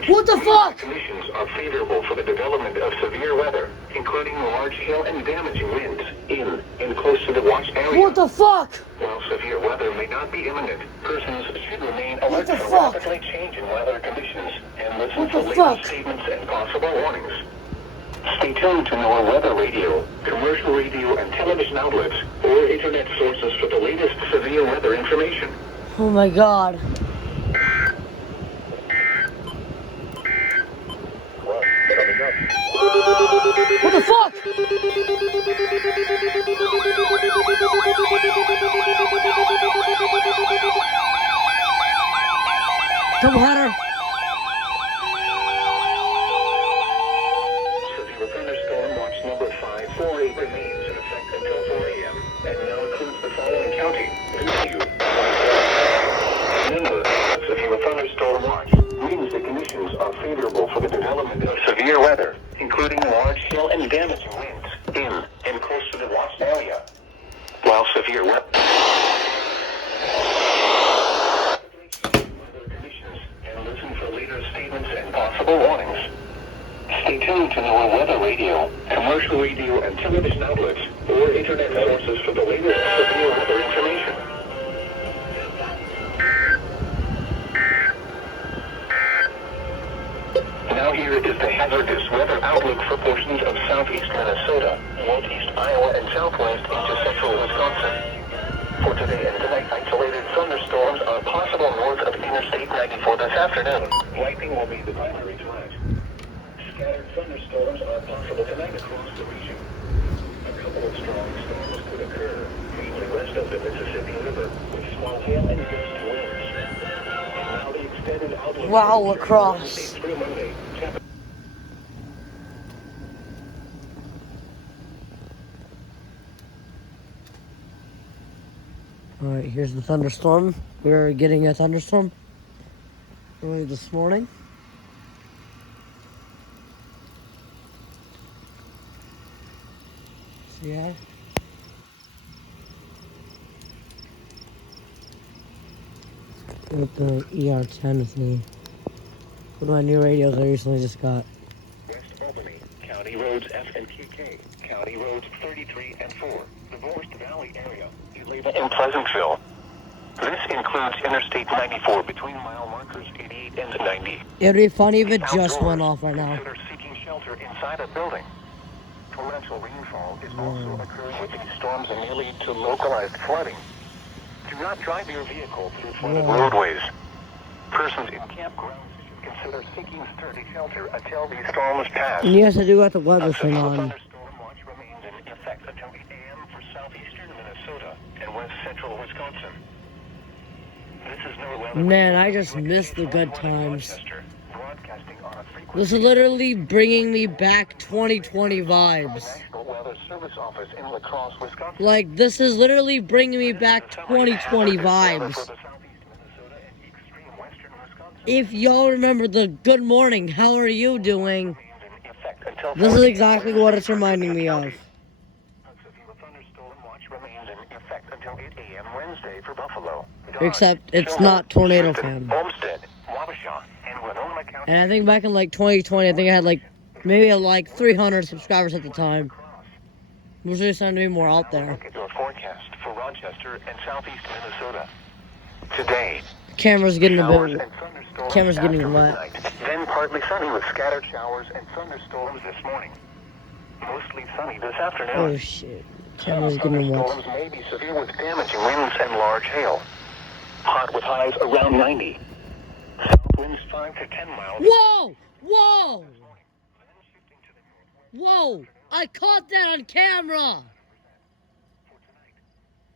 watch. What the fuck? Conditions are favorable for the development of severe weather, including large hail and damaging winds in and close to the watch area. What the fuck? While severe weather may not be imminent, persons should remain alert the to fuck? rapidly changing weather conditions and listen What to the latest fuck? statements and possible warnings. Stay tuned to NOAA weather radio, commercial radio and television outlets, or internet sources for the latest severe weather information. Oh my god. What the fuck? Double header. Severe thunderstorm watch number 548 remains in effect until 4 a.m. and now includes the following county. Remember, severe thunderstorm watch means the conditions are favorable for the development of severe weather, including large hail and damaging winds in and close to the watched area. While severe weather conditions and listen for later statements and possible warnings. Stay tuned to NOAA weather radio, commercial radio and television outlets, or internet sources for the latest severe weather information. Now here is the hazardous weather outlook for portions of southeast Minnesota, northeast Iowa, and southwest into central Wisconsin. For today and tonight, isolated thunderstorms are possible north of Interstate 94 this afternoon. Lightning will be the primary threat. Scattered thunderstorms are possible tonight across the region. A couple of strong storms could occur, mainly west of the Mississippi River, with small hail and gust winds. Now the extended outlook. Wow, lacrosse. Through Monday. Alright, here's the thunderstorm. We're getting a thunderstorm early this morning. So yeah. With the ER10 with me. One of my new radios I recently just got. West Albany, County Roads F and TK, County Roads 33 and 4, Divorced Valley area, in Pleasantville. This includes Interstate 94 between mile markers 88 and 90. It'd be funny if it just went off right now. Consider seeking shelter inside a building. Torrential rainfall is also occurring with these storms and may lead to localized flooding. Do not drive your vehicle through flooded roadways. Persons in campgrounds should consider seeking sturdy shelter until these storms pass. And yes, I do got the weather thing A on. thunderstorm watch remains in effect until 8 a.m. for southeastern Minnesota and west central Wisconsin. This is no weather. Man, I just missed the good times. Broadcasting on a frequency. This is literally bringing me back 2020 vibes. National Weather Service office in La Crosse, Wisconsin. Like, this is literally bringing me back 2020 vibes. If y'all remember the good morning, how are you doing? This is exactly what it's reminding me of. Except it's not Tornado Fan. And I think back in like 2020, I think I had like maybe like 300 subscribers at the time. Which is starting to be more out there. Look at your forecast for Rochester and southeast Minnesota. Today, Camera's getting a showers bit. and thunderstorms Camera's getting after wet. midnight. Then partly sunny with scattered showers and thunderstorms this morning. Mostly sunny this afternoon. Oh shit. Camera's Some getting wet. thunderstorms may be severe with damaging winds and large hail. Hot with highs around 90. South winds 5 to 10 miles. Whoa! Whoa! Whoa! I caught that on camera!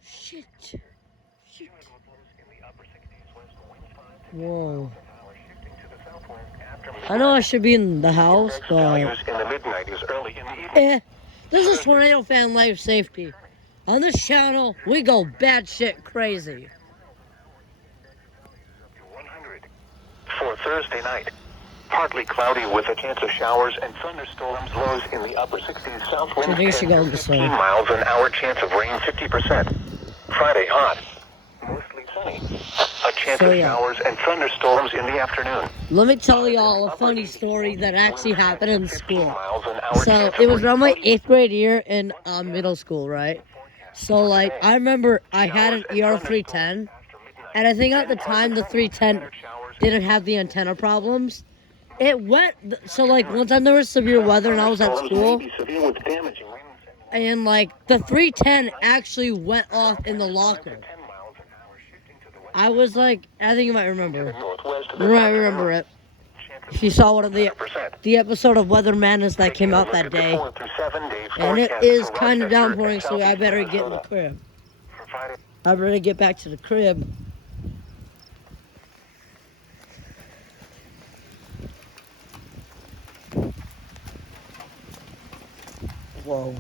Shit. Shit. Whoa. I know I should be in the house, but... Values in the mid-90s, early in the evening. This is Tornado Fan Life Safety. On this channel, we go bad shit crazy. 100. For Thursday night, partly cloudy with a chance of showers and thunderstorms, lows in the upper 60s, south winds I think I should 10 go to this 15 way. miles an hour, chance of rain 50%. Friday hot, mostly sunny. A chance So, of yeah. showers and thunderstorms in the afternoon. Let me tell y'all a funny story that actually happened in 15 school. miles an hour, So chance it of was around my rain. 8th grade year in middle school, right? So like I remember I had an ER 310, and I think at the time the 310 didn't have the antenna problems. It went so like one time there was severe weather and I was at school, and like the 310 actually went off in the locker. I was like, I think you might remember. You might remember it. If you saw one of the episode of Weather Madness that came out that day. And it is kind of downpouring, so I better get in the crib. I better get back to the crib. Whoa.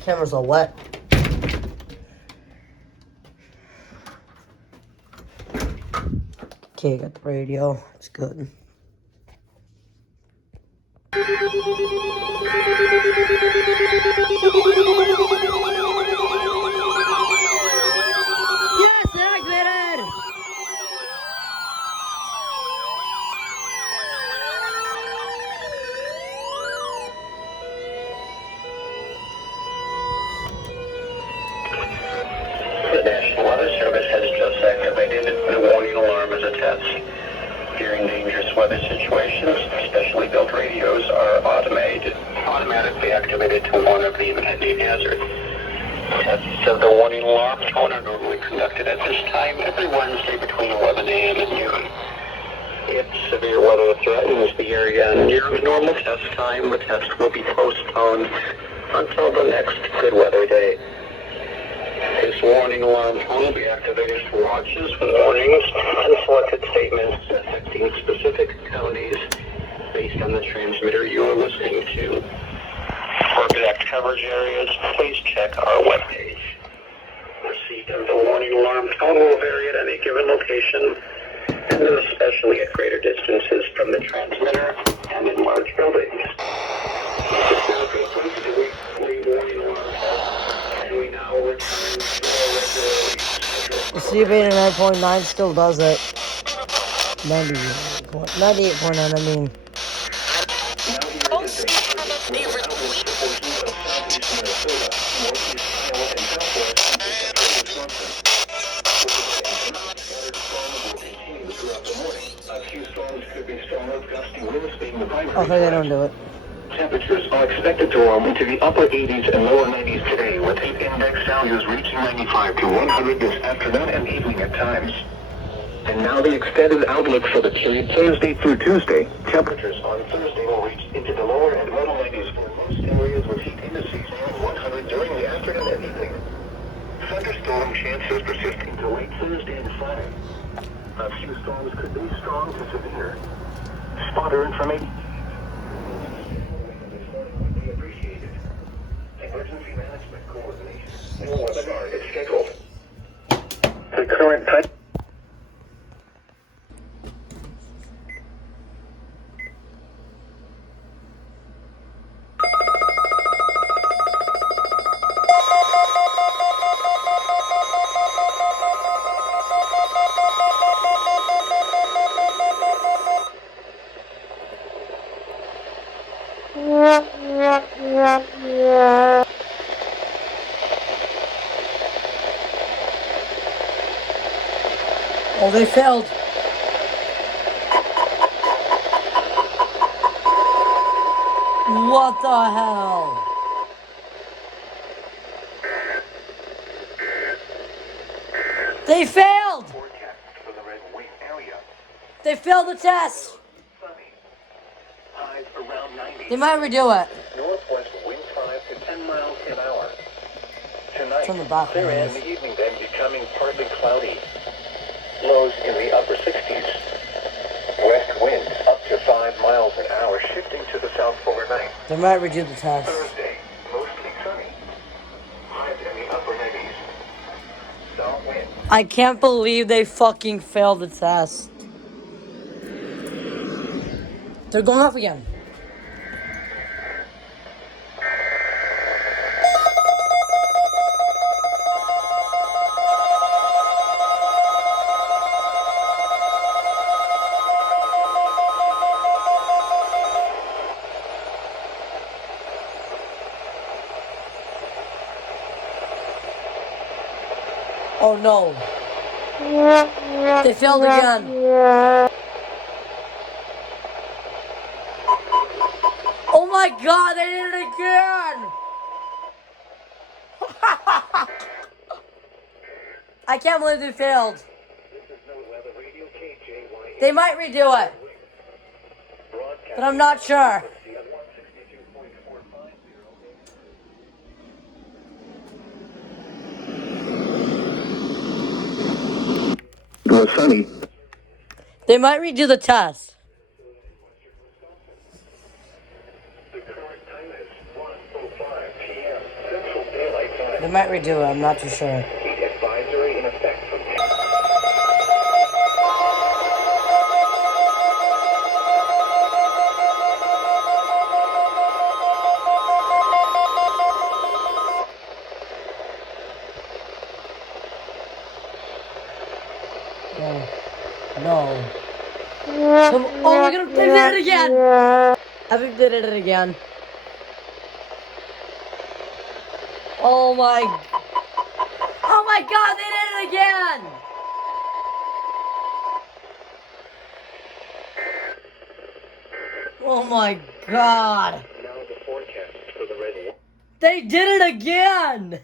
Camera's all wet. Okay, got the radio. It's good. Yes, it activated! The National Weather Service has just activated the warning alarm as a test. During dangerous weather situations, specially built radios are automatically activated to warn of the impending hazard. Tests of the warning alarm tone are normally conducted at this time every Wednesday between 11 a.m. and noon. If severe weather threatens the area near normal test time, the test will be postponed until the next good weather day. This warning alarm tone will be activated for watches with warnings and selected statements affecting specific counties based on the transmitter you are listening to. For exact coverage areas, please check our webpage. Receipt of the warning alarm tone will vary at any given location, and especially at greater distances from the transmitter and in large buildings. This is now concludes the weekly warning alarm test, and we now return to our regularly scheduled. The CB89.9 still does it. 98.9, I mean. Okay, they don't do it. Temperatures are expected to warm into the upper 80s and lower 90s today, with heat index values reaching 95 to 100 this afternoon and evening at times. And now the extended outlook for the period Thursday through Tuesday. Temperatures on Thursday will reach into the lower and middle 90s for most areas, with heat indices near 100 during the afternoon and evening. Thunderstorm chances persisting to late Thursday and Friday. A few storms could be strong to severe. Spotter information. Emergency management coordination. Your webinar is scheduled. The current time. Oh, they failed. What the hell? They failed! They failed the test! They might redo it. Northwest winds 5 to 10 miles an hour. Tonight, It's on the back clear windows. in the evening, then becoming partly cloudy. Lows in the upper 60s. West winds up to 5 miles an hour, shifting to the south overnight. They might redo the test. Thursday, mostly sunny. Highs in the upper 90s. South wind. I can't believe they fucking failed the test. They're going off again. Oh no. They failed again. Oh my god, they did it again! I can't believe they failed. They might redo it, but I'm not sure. It was sunny. They might redo the test. The current time is 1:05 p.m. Central Daylight Time. They might redo it, I'm not too sure. Heat advisory in effect from No. No. Come, oh my god, they did it again! I think they did it again. Oh my... Oh my god, they did it again! Oh my god! now the forecast for the red. They did it again!